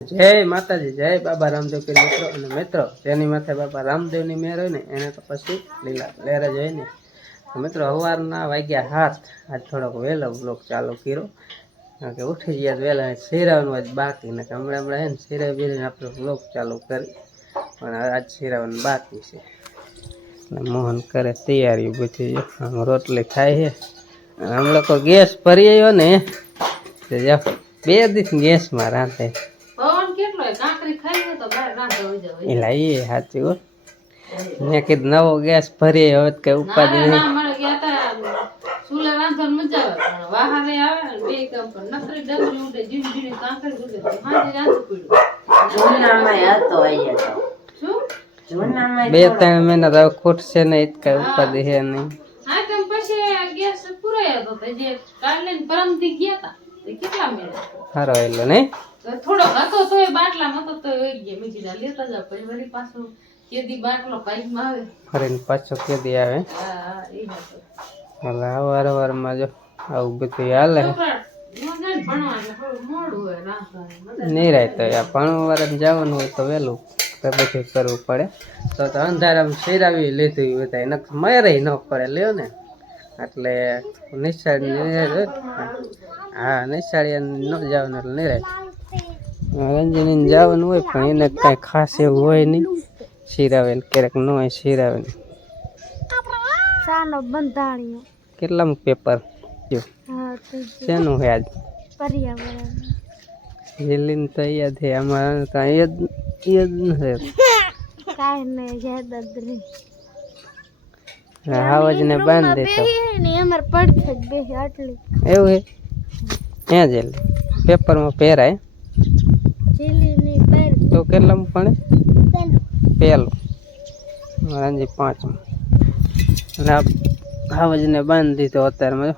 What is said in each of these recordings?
જય માતાજી, જય બાબા રામદેવ પીર મિત્રો અને મિત્રો જેની માથે બાબા રામદેવની મેર હોય ને એને તો પછી લીલા લહેર જ હોય ને. તો મિત્રો સવારના વાગ્યા 7, આજ થોડોક વહેલો બ્લોગ ચાલુ કર્યો કારણ કે ઉઠી ગયા વહેલા શિરાવાનું આજ બાકી ને હમણાં હે ને શિરાવ બીરીને આપણે બ્લોગ ચાલુ કરી પણ આજ શિરાવાનું બાકી છે. મોહન કરે તૈયારી બધી આમ રોટલી ખાય છે. આમ લોકો ગેસ ભરી આવ્યો ને 2 દિવસ ગેસમાં રાંધે એલા એ સાચું હો. મેં કીધું નવો ગેસ ભરી હવે કઈ ઉપાધિ નહીં. બે 3 મહિના તો ખૂટશે ને એ કઈ ઉપાધિ છે નહીં. સારો એટલો નહીં થોડો હતો તો એ બાટલામાં હતો તો એ ગયા મીઠી લેતા જાવ પછી વળી પાછો કેદી બાટલો પાઈપમાં આવે ફરીને પાછો કેદી આવે. હા એ હતો એટલે વારવારમાં જો આવું બધું હાલે નિરાય તો ભણવા જવાનું હોય તો વહેલું બધું કરવું પડે તો અંધારામાં શિરાવી લીધું બધા નક મરે ન પડે લ્યો ને એટલે નિશાળી હા નિશાળી ન જવાનું એટલે નિરાય. રંજની જવાનું હોય પણ એને કઈ ખાસ એવું હોય નહીં. શિરાવે ક્યારેક ન હોય શિરાવે કેટલામ પેપર શેનું છે આજ જેલીન તો યાદ છે અમારા કાંઈ યાદ નથી. હાવજ ને બાંધ દેતો એવું હે ક્યાં જેલી પેપરમાં પહેરાય તો કેટલામ પણ પહેલું રાંજી 5 અને હાવજ ને બાંધી દીધો. અત્યારમાં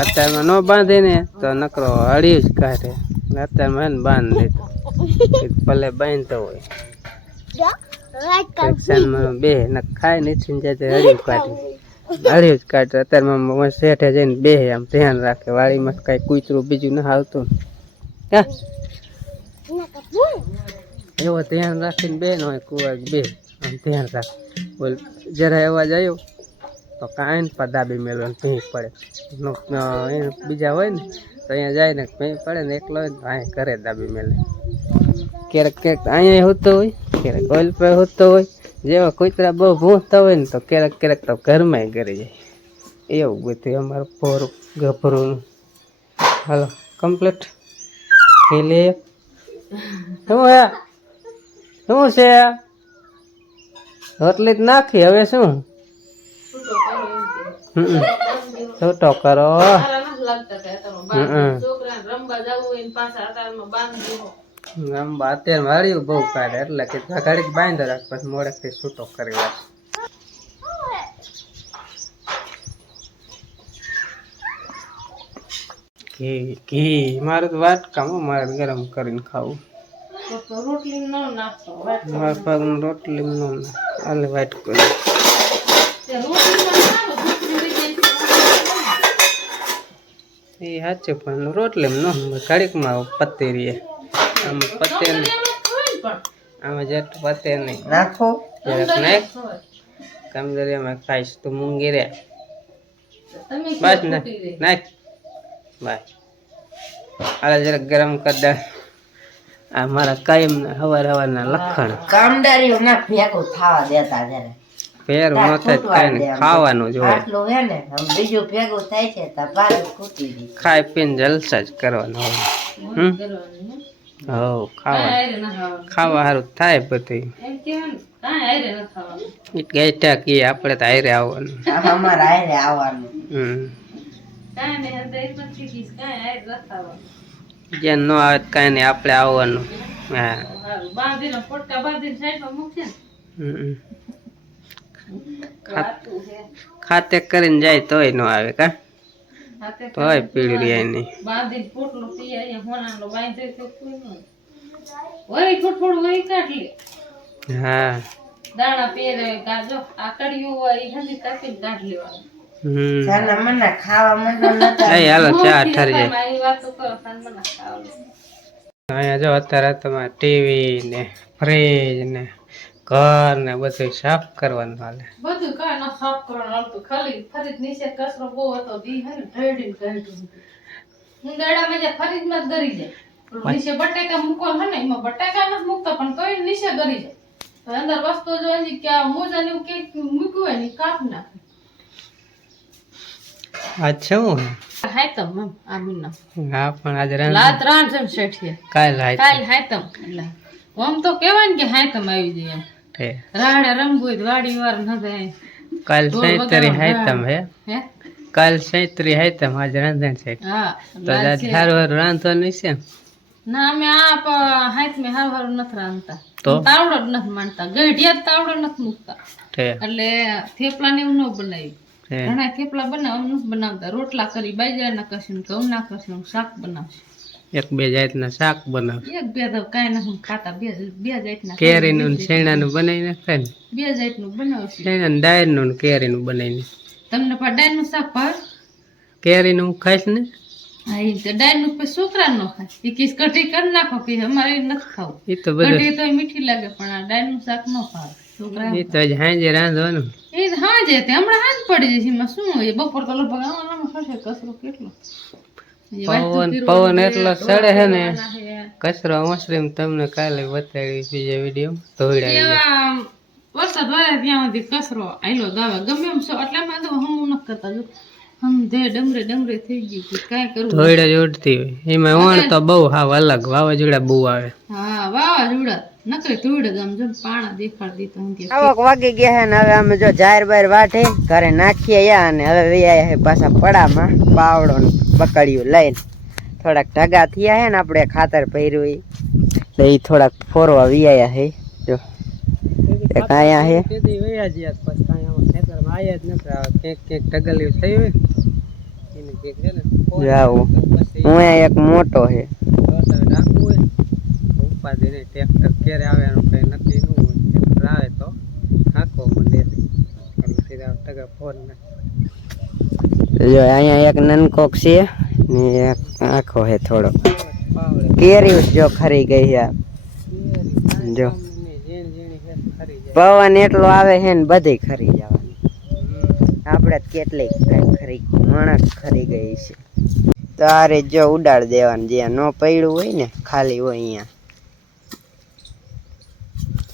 અત્યારમાં ન બાંધે ને તો નકરો હળી જ કાઢે. અત્યારમાં એને બાંધી દીધો ભલે બાંધતો હોય બે ને ખાય નથી જાય હળિયું કાઢે હળિયું જ કાઢે. અત્યારમાં શેઠે જઈને બે આમ ધ્યાન રાખે વાડીમાં કઈ કૂતરું બીજું ના આવતું એવો ધ્યાન રાખીને બે ન હોય કુવા બે આમ ધ્યાન રાખે. બોલ જરા અવાજ આવ્યો તો કાંઈ ને દાબી મેળવાનું ભીં પડે. બીજા હોય ને તો અહીંયા જાય ને ભીં પડે ને એકલો હોય ને અહીંયા ઘરે દાબી મેળે. ક્યારેક ક્યારેક અહીંયા હોતો હોય ક્યારેક ઓઇલ પર હોતો હોય. જેવા કૂતરા બહુ ભૂંસતા હોય ને તો ક્યારેક ક્યારેક તો ઘરમાં કરી જાય. એવું બધું અમારું પોરું ગભરું. હાલો કમ્પ્લીટ ખેલે શું હે શું છે રોટલી જ નાખી હવે શું છૂટો કરો. રમવા અત્યારે વાળ્યું બહુ કાઢે એટલે કે ઘડીક બાંધો રાખ પછી મોડેક થી છૂટો કરી રાખ. ઘી મારે તો વાટકામાં મારે ગરમ કરીને ખાવું. મારા પગ રોટલી નો આલે વાટ કરી એ સાચું પણ રોટલી નો ઘડીકમાં પતે રહીએ. આમાં પતે નહીં આમાં જેટલું પતે નહીં નાખો નાખ કમજોરીમાં ખાઈશ તું મૂંગી રે બસ નાખ બાય. આલે જરાક ગરમ કરી દે. આ મારા કાયમ હવારના લખણ કામદારીઓ ના ભેગું થવા દેતા જયારે ફેર ન થાય કઈ ખાવાનું જ હોય આટલું હે ને બીજું ભેગું થાય છે તો બાર ખૂટી દી ખાઈ પીને જલસા જ કરવાનો હોય. હો ખાવા સારું થાય બધું ગઈઠા કી આપણે તો આયરે આવવાનું અમારે આયરે આવવાનું. જ્યાં ન આવે કઈ નઈ આપણે આવવાનું. ખાતે કરીને જાય તોય ન આવે કા તોય પીડી રહે નહીં. હા દાણા પેરે ગાજો આકડિયું હોય હંધી કાપીને કાઢ લેવાનું. સાના મના ખાવા મના એ હાલો ચા ઠરી જાય મારી વાતો કરો સાંજના ખાવા અહીંયા જો અત્યારે તમારે ટીવી ને ફ્રીજ ને ઘર ને બધું સાફ કરવાનું હાલે બધું કાંઈ ન સાફ કરવાનું આવતું ખાલી ફરીજ નીચે કચરો બહુ હતો દી હે ને ઢળીને કાઢ્યું હું દાડામાં જે ફરીજમાં જ ગરી જાય પેલું નીચે બટાકા મૂકવા હે ને એમાં બટાકા નથી મૂકતા પણ તોય નીચે ગરી જાય તો અંદર વસ્તુ જો હજી કે મોજા ને એવું કંઈક મૂક્યું હોય ને ઈ કાપી નાખે અચ્છા હું હાયતમ એમ આમીના હા પણ આજે રાત રાંધમ શેઠીએ કાલ કાલ હાયતમ એટલે આમ તો કહેવાય ને કે હાયતમ આવી જાય એમ રાડે રંગવું હોય વાડી વાર ન થાય કાલ સૈતરી હાયતમ હે હે કાલ સૈતરી હાયતમ આજે રાંધણ છે હા તો આજ હારું રાંધવાનું છે ના અમે આ હાથ મેં હારું નથી રાંધતા તો તાવડો જ નથી માનતા ગઢિયા તાવડો નથી મૂકતા તે એટલે થેપલા ને એવું ન બનાવ્યું ઘણા થેપલા બનાવ નથી બનાવતા રોટલા કરી બાજરાના કશું ઘઉંના કશું શાક બનાવશે એક બે જાતના શાક બનાવ એક બે તો કાંઈ નથી ખાતા બે જાતના કેરીનું શેણાનું બનાવી નાખે ને બે જાતનું બનાવશે શેણાનું ડાયરનું ને કેરીનું બનાવીને તમને પણ ડાયરનું શાક ભાવે કેરીનું ખાઈશ ને હા એ તો ડાયરનું પછી છોકરા ન ખાય એ કિસ કઢી કરી નાખો કે અમારે એ નથી ખાવું એ તો બધું કઢી તો મીઠી લાગે પણ આ ડાયરનું શાક ન ખાવે છોકરા એ તો હજી હાંજે રાંધવાનું એ હા જે તે હમણાં હાથ પડી જશે એમાં શું હોય બપોર તો લગભગ આમાં થશે કચરો કેટલો પવન એટલો સડે છે ને કચરો મશરૂમ તમને કાલે બતાવી બીજા વિડીયો ધોઈડા વરસાદ વારે ત્યાં સુધી કચરો આયલો દાવે ગમે એમ એટલામાં તો હમું ન કરતા જો હમ ધે ડમરે થઈ ગયું કે કાંઈ કરવું ધોઈડા જ ઉડતી હોય એમાં વણ તો બહુ હાવ અલગ વાવાઝોડા બહુ આવે હા વાવાઝોડા નકરે ધોઈડા ગામ જો પાણા દેખાડી દીધા આવક વાગી ગયા હે ને હવે અમે જો જાહેર બાર વાટે ઘરે નાખીએ યા અને હવે વૈયા હે પાછા પડામાં પાવડો ને બકડીયું લઈને થોડાક ઢગા થયા હે ને આપણે ખાતર પહેર્યું એટલે એ થોડાક ફોરવા વિયા હે જો એક આયા હે હું એક મોટો હે ઉપાધિ નહીં ટ્રેક્ટર ક્યારે આવે એનું કઈ નક્કી ન હોય ટ્રેક્ટર આવે તો હાંકો મને સીધા ટગા ફોન જો અહીંયા એક નનકોક છે ને એક આખો હે થોડો કેરી જો ખરી ગઈ છે જો પવન એટલો આવે છે ને બધી ખરી જવાની આપણે કેટલી ખરી મણક ખરી ગઈ છે તારે જો ઉડાડ દેવાનું જ્યાં ન પડ્યું હોય ને ખાલી હોય અહીંયા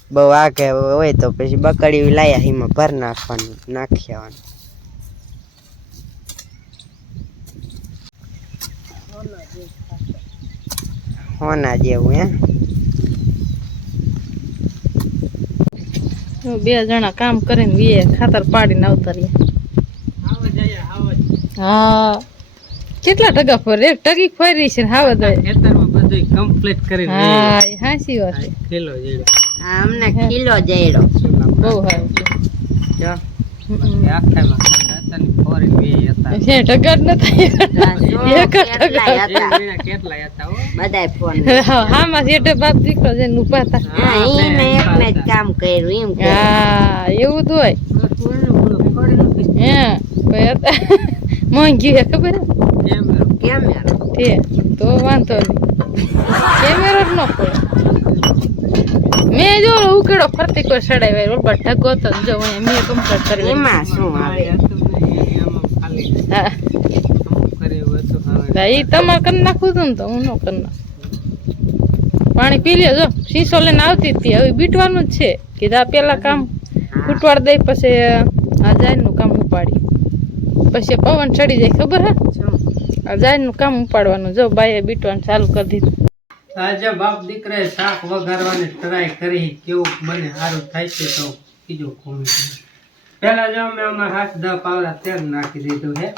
બહુ આગે હોય તો પછી બકડી લાયા એમાં ભર નાખવાનું નાખી આવવાનું હોના જેવું હે બે જણા કામ કરીને વીએ ખાતર પાડીને આવતા રહ્યા હા કેટલા ટકા ફરે એક ટકી ફરી છે હાવ ખેતરમાં બધું કમ્પ્લીટ કરી હા હાસી વાત કિલો જેડો અમને કિલો જેડો બહુ સારું જો આખામાં તાની ફોરી વે હતા છે ટકા જ નથી એક ટકા કેટલા હતા હો બધાય ફોન હા માં જેટે બાપ દીકરો જે ઊભા હતા હા ઈને એકને જ કામ કર્યું એમ કે હા એવું તો હોય હે કોઈ હતા મોંઘી હે ખબર કેમેરો હે તો વાંધો નહીં કેમેરો જ ન પડે મેં જો ઉકેડો ફરતી કોઈ સડાવ્યો ઓલ ઢગો તો જો મેં કમ્પ્લીટ કરી એમાં શું આવે હા એ તમારે કરી નાખું હતું ને તો હું ન કરી નાખું પાણી પી લ્યો જો શીશો લઈને આવતી હતી હવે બીટવાનું જ છે કીધા પેલા કામ ફૂટવાડ દઈ પછી આ જાયનું કામ ઉપાડી પછી પવન ચડી જાય ખબર હે આ જાયનું કામ ઉપાડવાનું જો બાઈએ બીટવાનું ચાલુ કરી દીધું આજે બાપ દીકરાએ શાક વઘારવાની ટ્રાય કરી કેવું બને સારું થાય છે તો કીધું કોમેન્ટ પહેલા જો મેં આમાં 8-10 પાવડા તેલ નાખી દીધું છે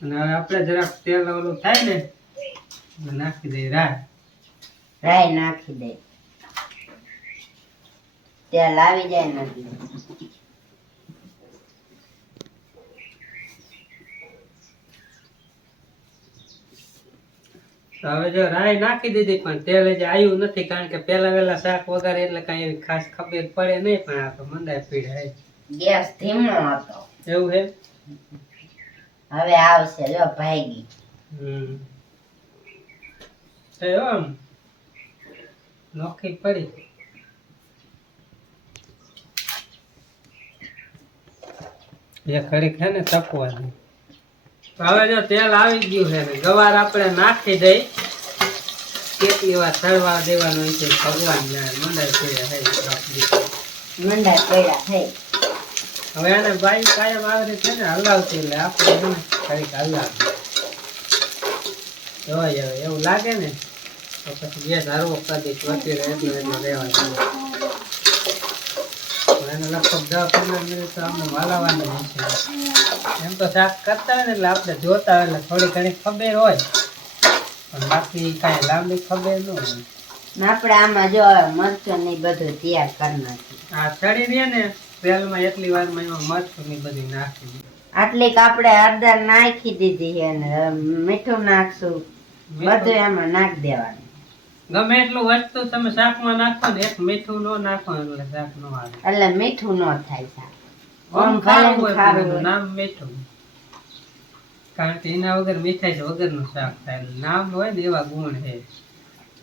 અને હવે આપણે જરાક તેલ ઓલું થાય ને નાખી દઈએ રાઈ નાખી દે તેલ આવી જાય ને તો હવે જો રાઈ નાખી દીધી પણ તેલ હજી આવ્યું નથી કારણ કે પહેલા વેલા શાક વઘારે એટલે કઈ એવી ખાસ ખબર પડે નહીં પણ આ તો મંદાય પીડે ગેસ ધીમો હતો એવું હે હવે આવશે જો ભાગી. આમ નોખી પડી. એ ખડી છે ને તપવાની. હવે જો તેલ આવી ગયું છે ને ગવાર આપણે નાખી દઈ. કેટલી વાર તળવા દેવાનું હોય છે ભગવાન મંડાઈ મંડા પડ્યા થઈ. હવે એને બાઈ કાયમ આવે છે ને હલાવતી એટલે આપણે ખડીક હલાવી જોવાય. હવે એવું લાગે ને તો પછી ગેસ હરવો કદી વધી રહે એટલું રહેવા દે. એને લગભગ 10-15 મિનિટ તો આપણે હલાવવાનું હોય છે. એમ તો શાક કરતા હોય ને એટલે આપણે જોતા હોય એટલે થોડી ઘણી ખબર હોય પણ બાકી કાંઈ લાંબી ખબર ન હોય. આપણે આમાં જો મરચું ને બધું તૈયાર કરી નાખ્યું. આ ચડી રહે ને તેલમાં એટલી વારમાં એમાં મરચું ને બધી નાખી દીધું. આટલી આપણે હળદર નાખી દીધી છે ને હવે મીઠું નાખશું. બધું એમાં નાખી દેવાનું. ગમે એટલું વસ્તુ તમે શાકમાં નાખો ને એક મીઠું ન નાખો એટલે શાક ન આવે. એટલે મીઠું ન થાય શાક. આમ ખાવું હોય પણ એનું નામ મીઠું. કારણ કે એના વગર મીઠાઈ વગરનું શાક થાય. એટલે નામ હોય ને એવા ગુણ છે.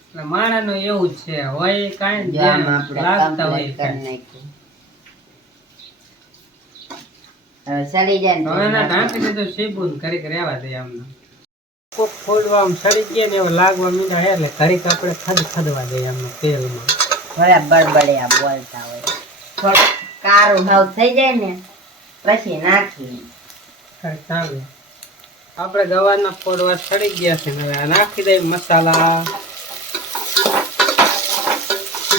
એટલે માણાનું એવું જ છે હોય કાંઈ જો આમ આપણે લાગતા હોય કમ્પ્લીટ કરી નાખ્યું. હવે સડી જાય ને હવે એના ઢાંકી દીધું સીબું કરી રહેવા દે. આમને કોક ફોડવા આમ સડી ગયા ને એવું લાગવા મીઠા હે એટલે ઘડીક આપણે ખદવા દઈએ આમને તેલમાં. બરાબર બળિયા બોલતા હોય. થોડું કારું ભાવ થઈ જાય ને પછી નાખી. ચાલે આપણે ગવારના ફોડવા સડી ગયા છે ને હવે નાખી દઈએ મસાલા.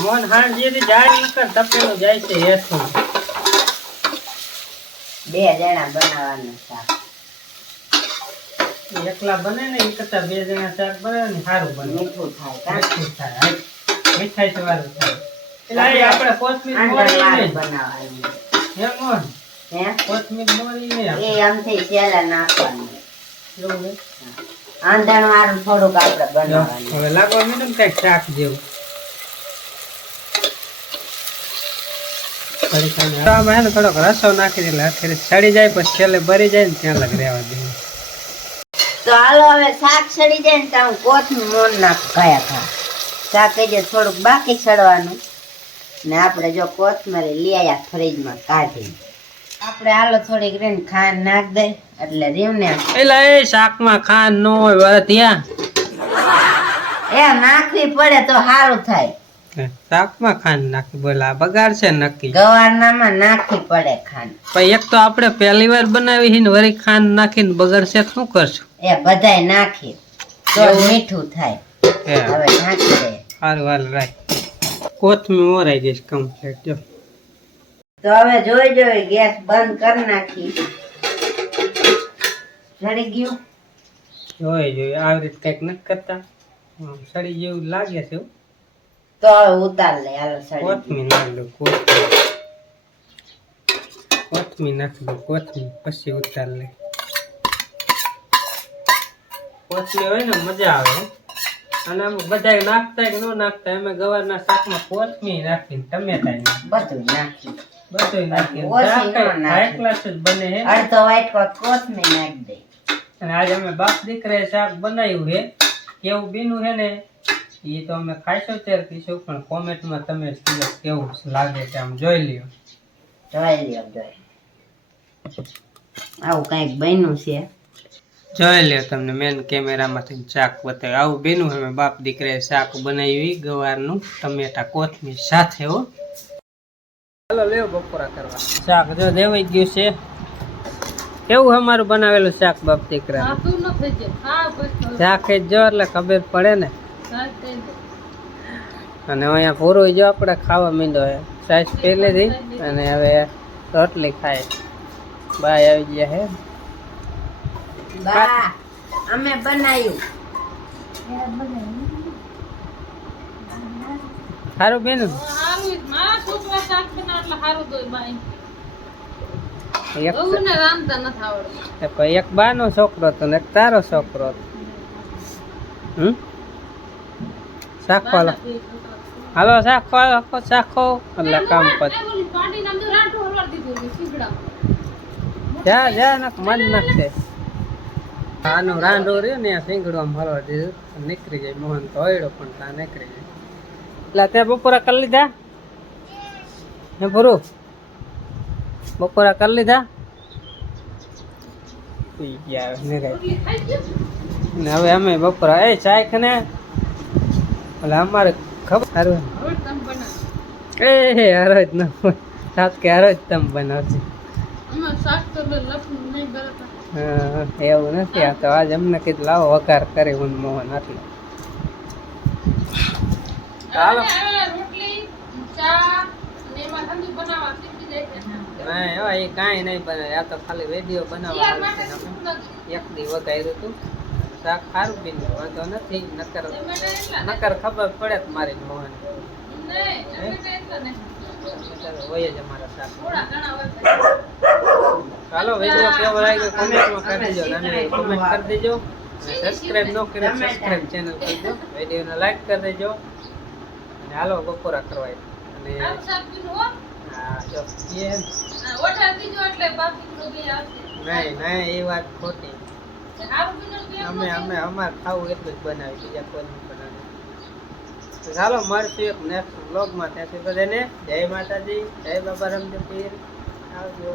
મોન હાણ જેથી જાય નીકળ તપેલું જાય છે હેઠું. 2 જણા બનાવવાનું શાક. એકલા બને ને એ કરતા 2 જણા શાક બને ને સારું બને. મીઠું થાય કાં? મીઠું થાય મીઠાઈ તો વાળું થાય. એટલે આપણે કોથમીર મોરી નહીં બનાવવાનું. એમ મોન હે કોથમીર મોરી નહીં એ આમથી સેલા નાખવાનું. એવું હે. આંધણ વાળું થોડુંક આપણે બનાવવાનું. હવે લાગવા મીઠું ને કઈક શાક જેવું. આમાં એને થોડોક રસો નાખી દે એટલે અત્યારે સડી જાય પછી છેલ્લે ભરી જાય ને ત્યાં લગ રહેવા દે. તો હાલો હવે શાક સડી જાય ને તો કોથમીર મોન નાખ ગયા ખા. શાક જે થોડુંક બાકી સડવાનું ને આપણે જો કોથમીર લઈ આવ્યા ફ્રીજમાં કાઢી. આપણે હાલો થોડીક રીને ખાંડ નાખ દે એટલે રીવને એટલે એ શાકમાં ખાંડ ન હોય વધ્યા એ નાખવી પડે તો સારું થાય. શાકમાં ખાંડ નાખી બોલા બગાડ છે નક્કી. ગવારનામાં નાખવી પડે ખાંડ. પણ એક તો આપણે પહેલી વાર બનાવી છે ને વળી ખાંડ નાખીને બગડશે તો શું કરશું? એ બધાય નાખી તો મીઠું થાય. હવે નાખી દે. સારું હાલ રાખ કોથમીર મોરાઈ જઈશ કમ્પ્લીટ. જો તો હવે જોઈ ગેસ બંધ કરી નાખી. સડી ગયું. જોઈ આવી રીતે કઈક નથી કરતા. સડી જેવું લાગે છે. તો હવે ઉતાર લે હાલો. સડી કોથમીર નાખ દો. કોથમીર નાખી દો. કોથમીર પછી ઉતાર લે. કોથમીર હોય ને મજા આવે. અને આમ બધા નાખતા કે ન નાખતા અમે ગવારના શાકમાં કોથમીર નાખીને ટમેટા બધું નાખી. બધું નાખીને ઓછી શાક ન હાઈ નાખી. ક્લાસ જ બને છે. અડધો વાટકો કોથમીર નાખી દે. અને આજે અમે બાપ દીકરાએ શાક બનાવ્યું છે. કેવું બીનું છે ને એ તો અમે ખાઈશું ત્યારે કહીશું પણ કોમેન્ટમાં તમે કેવું લાગે છે આમ જોઈ લ્યો. જોઈ લ્યો આવું કઈક બન્યું છે. જોઈ લ્યો તમને મેન કેમેરામાંથી શાક બતાવ્યું. આવું બેનું અમે બાપ દીકરાએ શાક બનાવ્યું ગવારનું ટમેટા કોથમીર સાથે. હો ચાલો લેવો બપોરા કરવા. શાક જો દેવાઈ ગયું છે. કેવું અમારું બનાવેલું શાક બાપ દીકરા? શાક જ જો એટલે ખબર પડે ને. અને અહીંયા પૂરું જો આપણે ખાવા માંડ્યો છે. સાઈઝ પહેલેથી અને હવે રોટલી ખાય. બાય આવી ગયા હે. બા અમે બનાવ્યું. સારું બેન. એક બા નો છોકરો હતો ને એક તારો છોકરો હતો. શાખો હાલો શાખો શાખો એટલે કામ પછી જા જા નાખ મન નાખશે. આનું રાંડો રહ્યો ને આ શીંગડું હલવા દીધું નીકળી જાય. મોહન તો હયડો પણ ત્યાં નીકળી જાય. એટલે ત્યાં બપોરા કરી લીધા હે ભરું? બપોરા કરી લીધા? પી ગયા નિરાય. ને હવે અમે બપોરા એ ચાય ખને એટલે અમારે ખબર સારું એ હરોજ ન સાત કે હરોજ તમે બનાવશે. હા એવું નથી. આ તો આજ અમને કીધું લાવો વઘાર કરી હું મોહન આટલું. ચાલો નહીં હવે એ કાંઈ નહીં બનાવે. આ તો ખાલી વેડીઓ બનાવવા એક દી વઘાર્યું હતું. શાક સારું બી વાંધો નથી. નકર ખબર પડે જ મારી મોહન હોય જ અમારા શાક. ચાલો વિડીયો કેવો લાગ્યો કોમેન્ટમાં કરી દેજો. અને કોમેન્ટ કરી દેજો. સબસ્ક્રાઇબ ન કરે સબસ્ક્રાઇબ ચેનલ કરી દો. વિડીયોને લાઈક કરી દેજો. અને હાલો બપોરા કરવા. અને હા જો નહીં નહીં એ વાત ખોટી. અમે અમારે ખાવું એટલું જ બનાવી, બીજા કોઈ નહીં બનાવી. ચાલો મળશું એક નેક્સ્ટ વ્લોગમાં. ત્યાંથી બધાને જય માતાજી, જય બાબા રામદેવ પીર. આવજો.